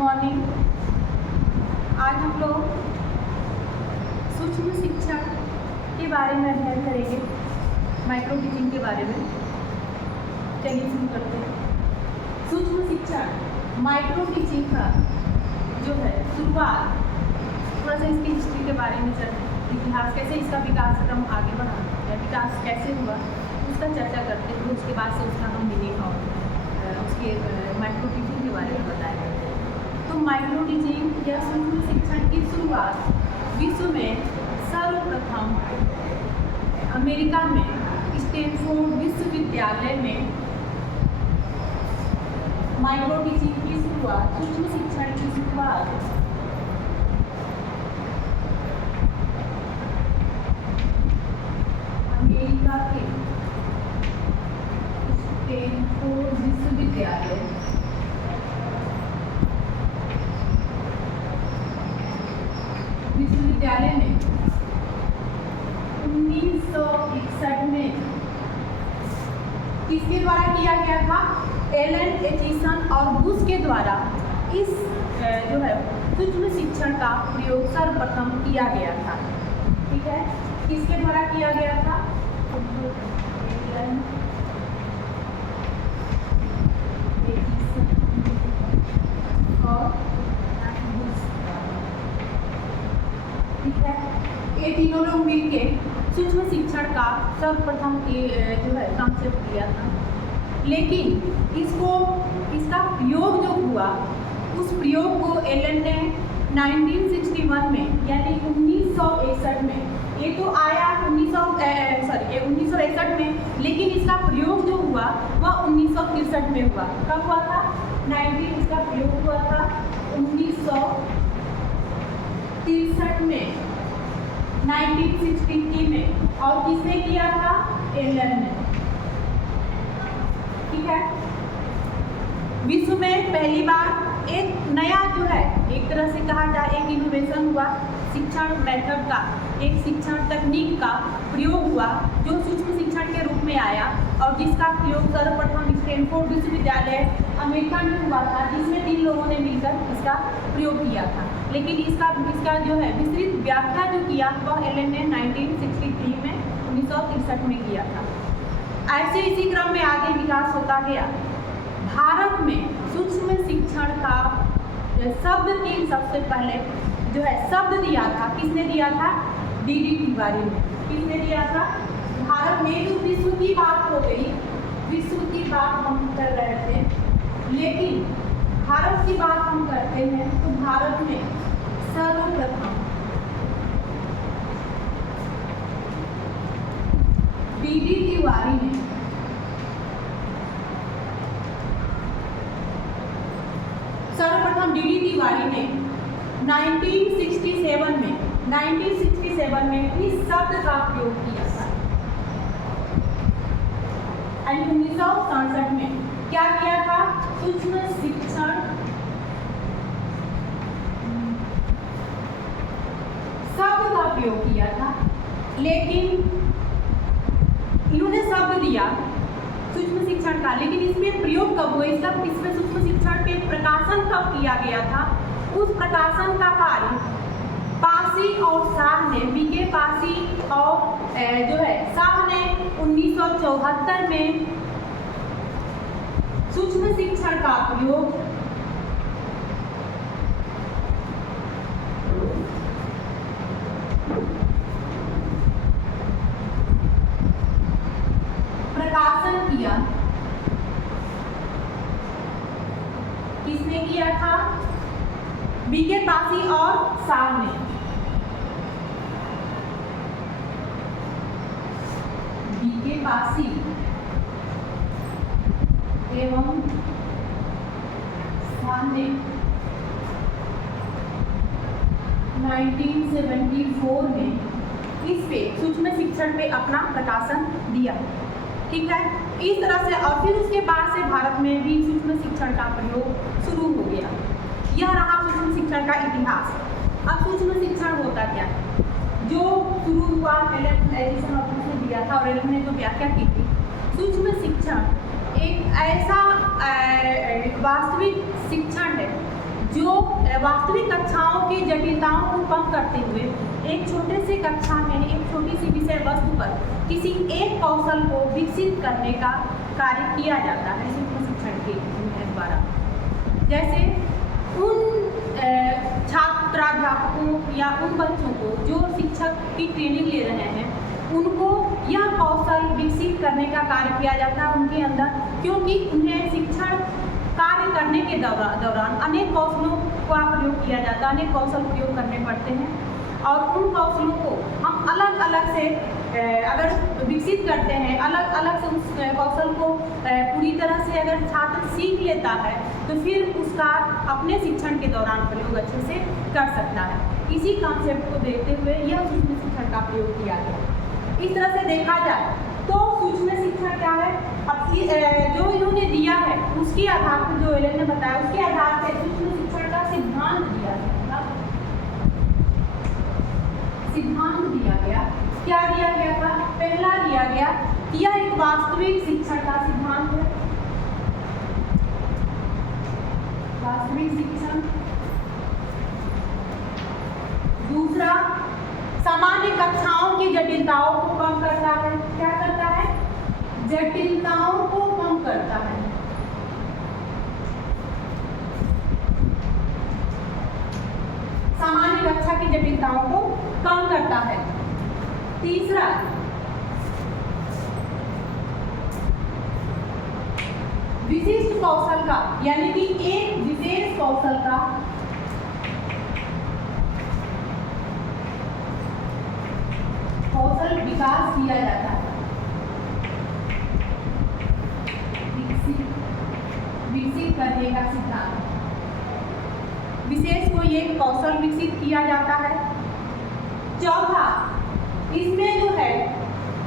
Morning. आज हम लोग सूक्ष्म शिक्षण के बारे में अध्ययन करेंगे, माइक्रो टीचिंग के बारे में। चलिए शुरू करते हैं। सूक्ष्म शिक्षण माइक्रो टीचिंग का जो है शुरुआत, थोड़ा सा इसकी हिस्ट्री के बारे में इतिहास, कैसे इसका विकास क्रम आगे बढ़ा या विकास कैसे हुआ उसका चर्चा करते हुए उसके बाद से उसका हम मीनिंग और उसके माइक्रो टीचिंग के बारे में बताया। तो माइक्रो टीचिंग या सूक्ष्म शिक्षण की शुरुआत विश्व में सर्वप्रथम अमेरिका में स्टैनफोर्ड विश्वविद्यालय में माइक्रो टीचिंग की शुरुआत, सूक्ष्म शिक्षण की शुरुआत अमेरिका के स्टैनफोर्ड विश्वविद्यालय में 1961 में किसके द्वारा किया गया था? एलन एचिसन और बुश के द्वारा इस जो है सूक्ष्म शिक्षण का प्रयोग सर्वप्रथम किया गया था। ठीक है, किसके द्वारा किया गया था? एलन एचिसन और बुश। ठीक है, ये तीनों लोग मिलके सूक्ष्म शिक्षण का सर्वप्रथम जो है कॉन्सेप्ट दिया था। लेकिन इसका प्रयोग जो हुआ, उस प्रयोग को एलन ने 1961 में यानी 1961 में, ये तो आया 1961 में, लेकिन इसका प्रयोग जो हुआ वह 1963 में हुआ। कब हुआ था? इसका प्रयोग हुआ था 1963 में, 1963 में। और किसने किया था? एलन ने। ठीक है, विश्व में पहली बार एक नया जो है, एक तरह से कहा जाए एक इनोवेशन हुआ, शिक्षण मेथड का, एक शिक्षण तकनीक का प्रयोग हुआ जो सूक्ष्म शिक्षण के रूप में आया और जिसका प्रयोग सर्वप्रथम स्टैनफोर्ड विश्वविद्यालय अमेरिका में हुआ था, जिसमें 3 लोगों ने मिलकर इसका प्रयोग किया था। लेकिन इसका जो है विस्तृत व्याख्या जो किया वह एलन ने 1963 में 1963 में किया था। ऐसे इसी क्रम में आगे विकास होता गया। भारत में सूक्ष्म शिक्षण का शब्द 3 सबसे पहले जो है शब्द दिया था, किसने दिया था? डी.डी. तिवारी ने। किसने दिया था? भारत में तो विश्व की बात हो गई, विश्व की बात हम कर रहे थे, लेकिन भारत की बात हम करते हैं तो भारत में सर्वप्रथम डी.डी. तिवारी ने ने 1967 में इस शब्द का प्रयोग किया था। 1967 में क्या किया था? सूक्ष्म शिक्षण शब्द का प्रयोग किया था। लेकिन इन्होंने शब्द दिया सूक्ष्म शिक्षण का, लेकिन इसमें प्रयोग कब हुआ? इसमें सूक्ष्म शिक्षण पे प्रकाशन कब किया गया था? उस प्रकाशन का कार्य पासी और शाह ने, बीके पासी और जो है शाह ने 1974 में सूक्ष्म शिक्षण का प्रयोग प्रकाशन किया। किसने किया था? बीके पासी और शाह ने। बीके पासी एवं शाह ने 1974 में इस पे सूक्ष्म शिक्षण पे अपना प्रकाशन दिया। ठीक है, इस तरह से और फिर उसके बाद से भारत में भी सूक्ष्म शिक्षण का प्रयोग शुरू हो गया। यह रहा सूक्ष्म शिक्षण का इतिहास। अब सूक्ष्म शिक्षण होता क्या है? जो शुरू हुआ एलन एचिसन और बुश ने दिया था और एलन ने जो व्याख्या की थी, सूक्ष्म शिक्षण एक ऐसा वास्तविक शिक्षण है जो वास्तविक कक्षाओं की जटिलताओं को कम करते हुए एक छोटे से कक्षा में एक छोटी सी विषय वस्तु पर किसी एक कौशल को विकसित करने का कार्य किया जाता है सूक्ष्म शिक्षण के द्वारा। जैसे उन छात्राध्यापकों या उन बच्चों को जो शिक्षक की ट्रेनिंग ले रहे हैं उनको यह कौशल विकसित करने का कार्य किया जाता है उनके अंदर, क्योंकि उन्हें शिक्षण कार्य करने के दौरान अनेक कौशलों का प्रयोग किया जाता है, अनेक कौशल प्रयोग करने पड़ते हैं और उन कौशलों को हम अलग अलग से अगर विकसित करते हैं, अलग अलग से उस कौशल को पूरी तरह से अगर छात्र सीख लेता है तो फिर उसका अपने शिक्षण के दौरान प्रयोग अच्छे से कर सकता है। इसी कॉन्सेप्ट को देखते हुए यह सूक्ष्म शिक्षण का प्रयोग किया गया। इस तरह से देखा जाए तो सूक्ष्म शिक्षण क्या है, अब जो इन्होंने दिया है उसके आधार पर, जो एलन ने बताया उसके आधार पर सूक्ष्म शिक्षण का सिद्धांत दिया गया। सिद्धांत दिया गया, क्या दिया गया था? पहला दिया गया कि यह एक वास्तविक शिक्षण का सिद्धांत है, वास्तविक शिक्षण। दूसरा, सामान्य कक्षाओं की जटिलताओं को कम करता है। क्या करता है? जटिलताओं को कम करता है। सामान्य कक्षा की जटिलताओं को कम करता है। तीसरा, विशिष्ट कौशल का, यानी कि एक विशेष कौशल का कौशल विकास किया जाता है। विकसित करने का सिद्धांत, विशेष कोई एक कौशल विकसित किया जाता है। चौथा, इसमें जो है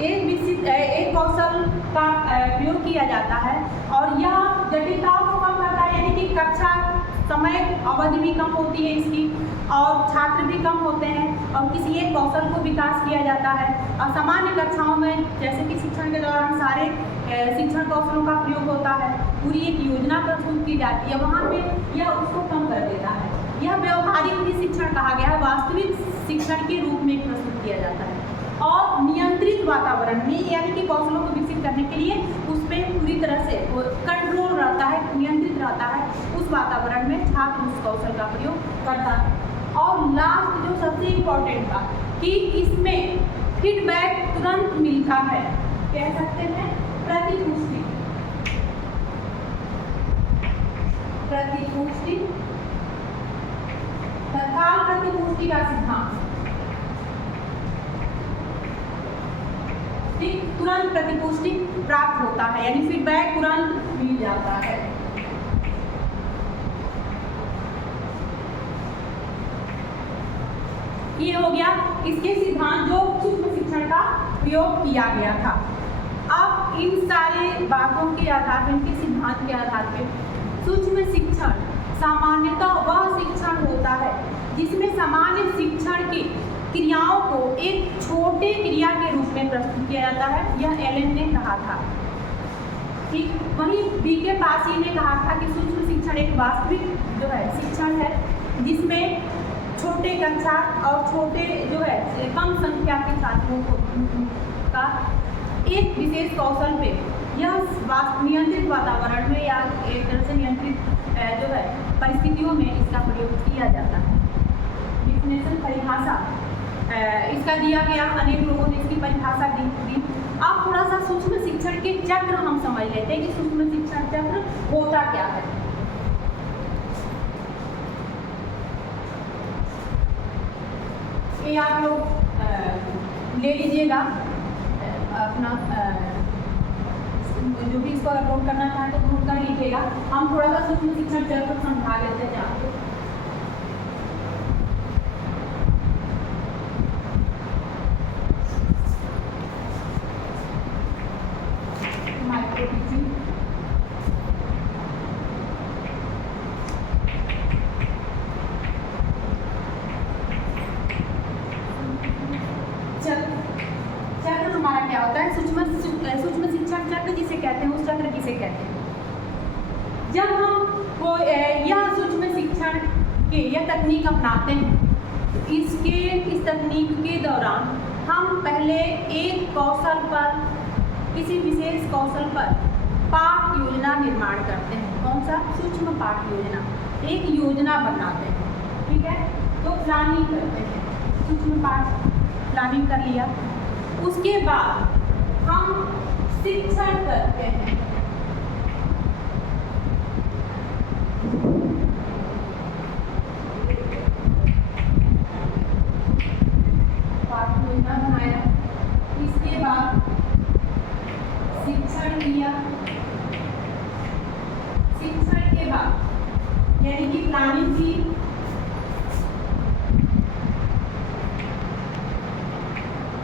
एक कौशल का प्रयोग किया जाता है और यह जटिलताओं को कम करता है, यानी कि कक्षा समय अवधि भी कम होती है इसकी और छात्र भी कम होते हैं और किसी एक कौशल को विकास किया जाता है। और सामान्य कक्षाओं में जैसे कि शिक्षण के दौरान सारे शिक्षण कौशलों का प्रयोग होता है, पूरी एक योजना प्रस्तुत की जाती है, वहाँ पे यह उसको कम कर देता है। यह व्यवहारिक भी शिक्षण कहा गया है, वास्तविक शिक्षण के रूप में प्रस्तुत किया जाता है और नियंत्रित वातावरण में, यानी कि कौशलों को विकसित करने के लिए उस पर पूरी तरह से कंट्रोल रहता है, नियंत्रित रहता है, उस वातावरण में छात्र उस कौशल का प्रयोग करता है। और लास्ट जो सबसे इम्पोर्टेंट बात कि इसमें फीडबैक तुरंत मिलता है, कह सकते हैं प्रतिपुष्टि, प्रतिपुष्टि, तत्काल प्रतिपुष्टि का सिद्धांत, तुरंत प्रतिपुष्टि प्राप्त होता है, यानी फीडबैक तुरंत मिल जाता है। ये हो गया इसके सिद्धांत जो सूक्ष्म शिक्षण का प्रयोग किया गया था। अब इन सारे बातों के आधार पर, इनके सिद्धांत के आधार पर सूक्ष्म शिक्षण सामान्यतः वह शिक्षण होता है जिसमें सामान्य शिक्षण की क्रियाओं को एक छोटे क्रिया के रूप में प्रस्तुत किया जाता है। यह एलन ने कहा था। ठीक, वहीं बीके पासी ने कहा था कि सूक्ष्म शिक्षण एक वास्तविक जो है शिक्षण है जिसमें छोटे कक्षा और छोटे जो है कम संख्या के छात्रों को का एक विशेष कौशल पे यह नियंत्रित वातावरण में या एक तरह से नियंत्रित जो है परिस्थितियों में इसका प्रयोग किया जाता है। डिफिनेशन, परिभाषा इसका दिया गया, अनेक लोगों ने इसकी परिभाषा दी। अब थोड़ा सा सूक्ष्म शिक्षण के चक्र हम समझ लेते हैं कि सूक्ष्म शिक्षण चक्र होता क्या है। ये आप लोग ले लीजिएगा अपना जो भी इसको नोट करना चाहें तो नोट कर लीजिएगा। हम थोड़ा सा सूक्ष्म शिक्षण चक्र समझा लेते हैं आपको। चक्र हमारा क्या होता है? सूक्ष्म शिक्षण चक्र जिसे कहते हैं, उस चक्र किसे कहते हैं? जब हम के यह तकनीक अपनाते हैं। इस तकनीक के दौरान हम पहले एक कौशल पर, किसी विशेष कौशल पर पाठ योजना निर्माण करते हैं। कौन सा? सूक्ष्म पाठ योजना। एक योजना बनाते हैं, ठीक है। तो प्लानिंग करते हैं, सूक्ष्म पाठ प्लानिंग कर लिया। उसके बाद हम शिक्षण करते हैं। पाठ योजना बनाया, इसके बाद शिक्षण किया। शिक्षण के बाद यानी कि प्लानिंग की,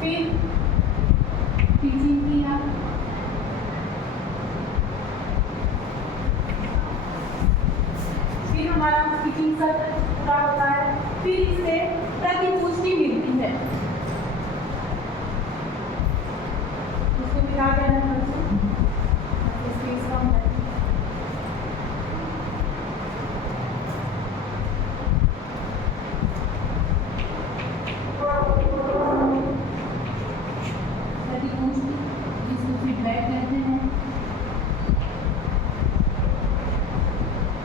फिर टीचिंग किया, फिर हमारा टीचिंग सत्र पूरा होता है, फिर इससे प्रतिपुष्टि मिलती है। उसको क्या कहना है?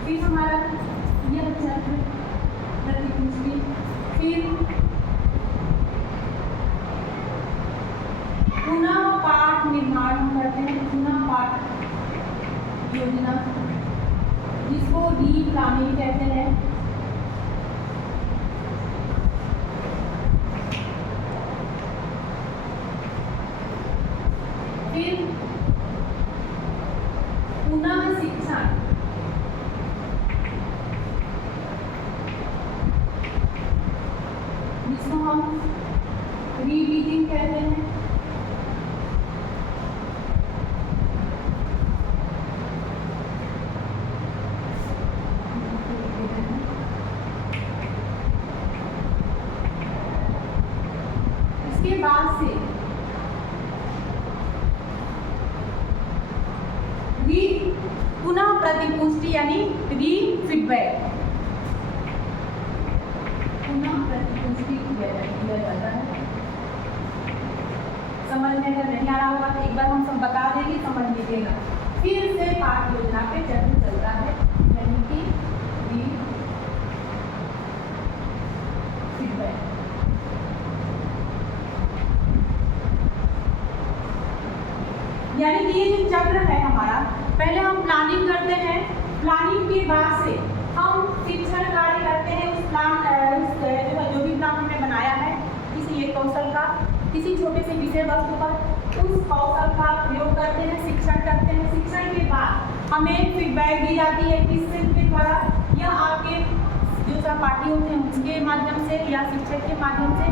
फिर हमारा यह चक्र प्रतिपुष्टि, फिर पुनः पाठ निर्माण करते हैं, पुनः पाठ योजना, जिसको रीप्लानिंग कहते हैं। फिर पुनः शिक्षण, जिसको हम रीटीचिंग कहते हैं। इसके बाद से पुनः प्रतिपुष्टि यानी री फीडबैक, पुनः प्रतिपुष्टि किया जाता है। समझ में अगर नहीं आ रहा होगा तो एक बार हम सब बता देंगे, समझ लीजिएगा। फिर से पाठ योजना पे चक्र चलता है, यानी कि री फीडबैक। यानी कि ये जो चक्र है हमारा, पहले हम प्लानिंग करते हैं, प्लानिंग के बाद से हम शिक्षण कार्य करते हैं। उस प्लान जो भी प्लान हमने बनाया है किसी एक कौशल का, किसी छोटे से विषय वस्तु पर, उस कौशल का प्रयोग करते हैं, शिक्षण करते हैं। शिक्षण के बाद हमें फीडबैक दी जाती है, किससे के द्वारा? या आपके जो सहपाठी होते हैं उसके माध्यम से, या शिक्षक के माध्यम से,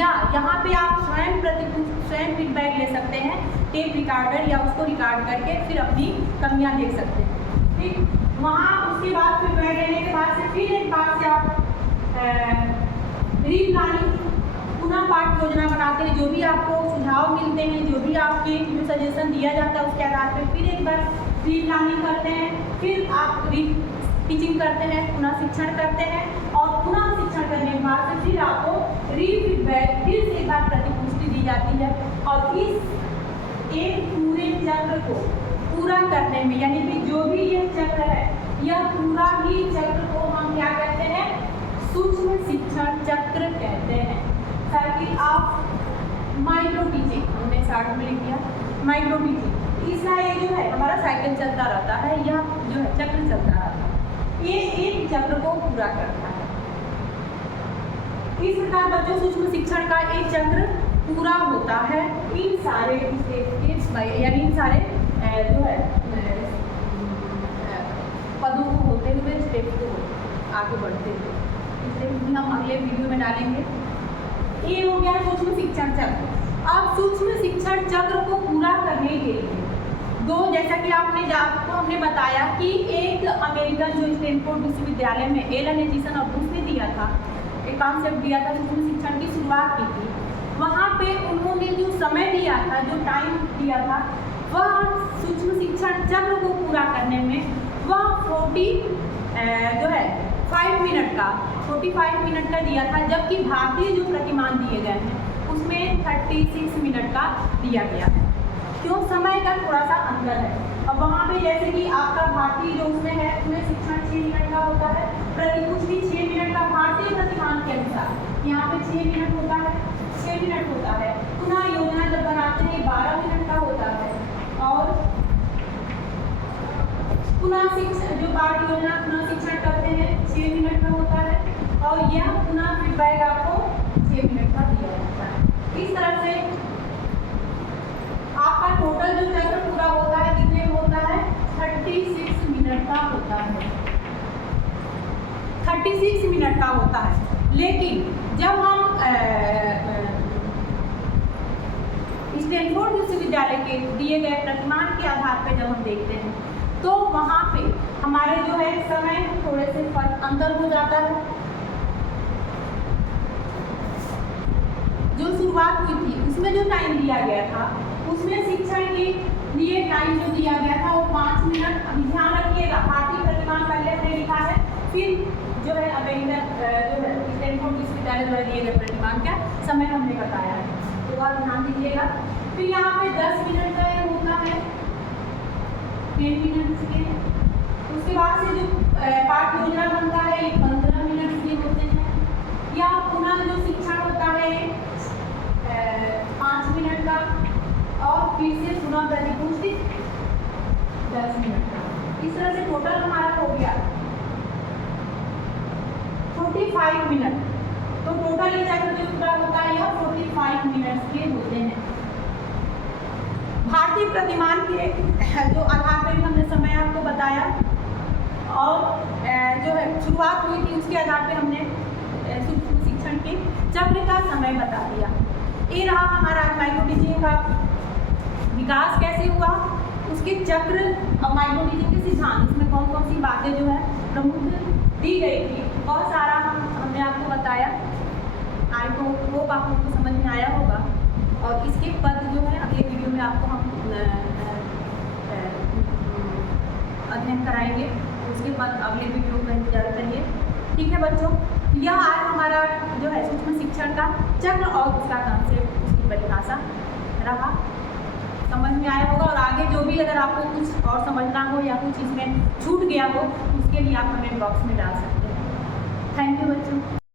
या यहाँ पे आप स्वयं फीडबैक ले सकते हैं, टेप रिकॉर्डर, या उसको रिकॉर्ड करके फिर अपनी कमियां देख सकते हैं। ठीक, वहाँ उसके बाद फीडबैक लेने के बाद से फिर एक बार से आप रीप्लानिंग, पुनः पाठ योजना बनाते हैं। जो भी आपको सुझाव मिलते हैं, जो भी आपके जो सजेशन दिया जाता है, उसके आधार पर फिर एक बार रीप्लानिंग करते हैं। फिर आप टीचिंग करते हैं, पुनः शिक्षण करते हैं, और पुनः शिक्षण करने के बाद से फिर आपको रीफीडबैक, फिर से एक बार प्रतिपुष्टि दी जाती है। और इस एक पूरे चक्र को पूरा करने में, यानी कि जो भी यह चक्र है, यह पूरा ही चक्र को हम क्या कहते हैं? सूक्ष्म शिक्षण चक्र कहते हैं। साइकिल ऑफ माइक्रो टीचिंग हमने शॉर्ट में लिख दिया, माइक्रो टीचिंग। इसका ये जो है हमारा साइकिल चलता रहता है, यह जो है चक्र चलता रहता है, ये एक चक्र को पूरा करता है। इस प्रकार बच्चों सूक्ष्म शिक्षण का एक चक्र पूरा होता है इन सारे यानी इन सारे जो है पदों को होते हुए, स्टेप को आगे बढ़ते हुए। इसलिए हम अगले वीडियो में डालेंगे। ये हो गया सूक्ष्म शिक्षण चक्र। अब सूक्ष्म शिक्षण चक्र को पूरा करने के लिए जैसा कि आपको हमने बताया कि एक अमेरिकन जो स्टैनफोर्ड विश्वविद्यालय में एलन एचिसन और उसने दिया था, एक कॉन्सेप्ट दिया था, सूक्ष्म शिक्षण की शुरुआत की थी। वहाँ पे उन्होंने जो समय दिया था, जो टाइम दिया था, वह सूक्ष्म शिक्षण चक्र को पूरा करने में वह 5 45 मिनट का दिया था, जबकि भारतीय जो प्रतिमान दिए गए हैं उसमें 36 मिनट का दिया गया है। क्यों? समय का थोड़ा सा अंतर है। अब वहाँ पे जैसे कि आपका भारतीय जो उसमें है उसमें शिक्षण 6 मिनट का होता है, कुछ भी 6 मिनट का भारतीय प्रतिमान के अनुसार यहाँ पे 6 मिनट होता है, 6 मिनट होता है। पुनः योजना जब बनाते हैं 12 मिनट का होता है, और पुनः शिक्षण जो पाठ योजना पुनः शिक्षण करते हैं 6 मिनट का होता है, और यह पुनः फीडबैक आपको 6 मिनट का दिया जाता है। इस तरह से आपका टोटल जो चक्र पूरा होता है कितने में होता है? 36 मिनट का होता है, 36 मिनट का होता है। लेकिन जब हम स्टैनफोर्ड विश्वविद्यालय के दिए गए प्रतिमान के आधार पर जब हम देखते हैं तो वहाँ पे हमारे जो है समय थोड़े से अंतर हो जाता है। जो शुरुआत हुई थी उसमें जो टाइम दिया गया था उसमें शिक्षण के लिए टाइम जो दिया गया था वो 5 मिनट। अभी ध्यान रखिएगा, भारतीय प्रतिमान पहले से लिखा है, फिर जो है अमेरिकन जो है स्टैनफोर्ड विश्वविद्यालय द्वारा दिए गए प्रतिमान का समय हमने बताया है, तो आप ध्यान दीजिएगा। फिर यहाँ पे 10 मिनट का एक होता है, 10 मिनट के। उसके बाद से जो पाठ योजना बनता है ये 15 मिनट के होते हैं, या पुनः जो शिक्षण होता है 5 मिनट का, और फिर से पुनः प्रतिपुष्टि 10 मिनट का। इस तरह से टोटल हमारा हो गया 45 मिनट। तो टोटल ये चक्र जो पूरा होता है यह 45 मिनट के होते हैं। भारतीय प्रतिमान के जो आधार पर भी हमने समय आपको बताया, और जो है शुरुआत हुई थी उसके आधार पर हमने सूक्ष्म शिक्षण के चक्र का समय बता दिया। ये रहा हमारा माइक्रोडीजिंग का विकास कैसे हुआ, उसके चक्र और माइक्रोडीजिंग के सिद्धांत, इसमें कौन कौन सी बातें जो है प्रमुख दी गई थी, बहुत सारा हमने आपको बताया। आई होप आपको समझ में आया होगा। और इसके पद जो है अगले वीडियो में आपको हम अध्ययन कराएंगे, उसके बाद अगले वीडियो का इंतजार करिए। ठीक है बच्चों, यह आज हमारा जो है सूक्ष्म शिक्षण का चक्र और उसका कंसेप्ट, उसकी परिभाषा रहा। समझ में आया होगा। और आगे जो भी अगर आपको कुछ और समझना हो या कुछ इसमें छूट गया हो उसके लिए आप कमेंट बॉक्स में डाल सकते हैं। थैंक यू बच्चों।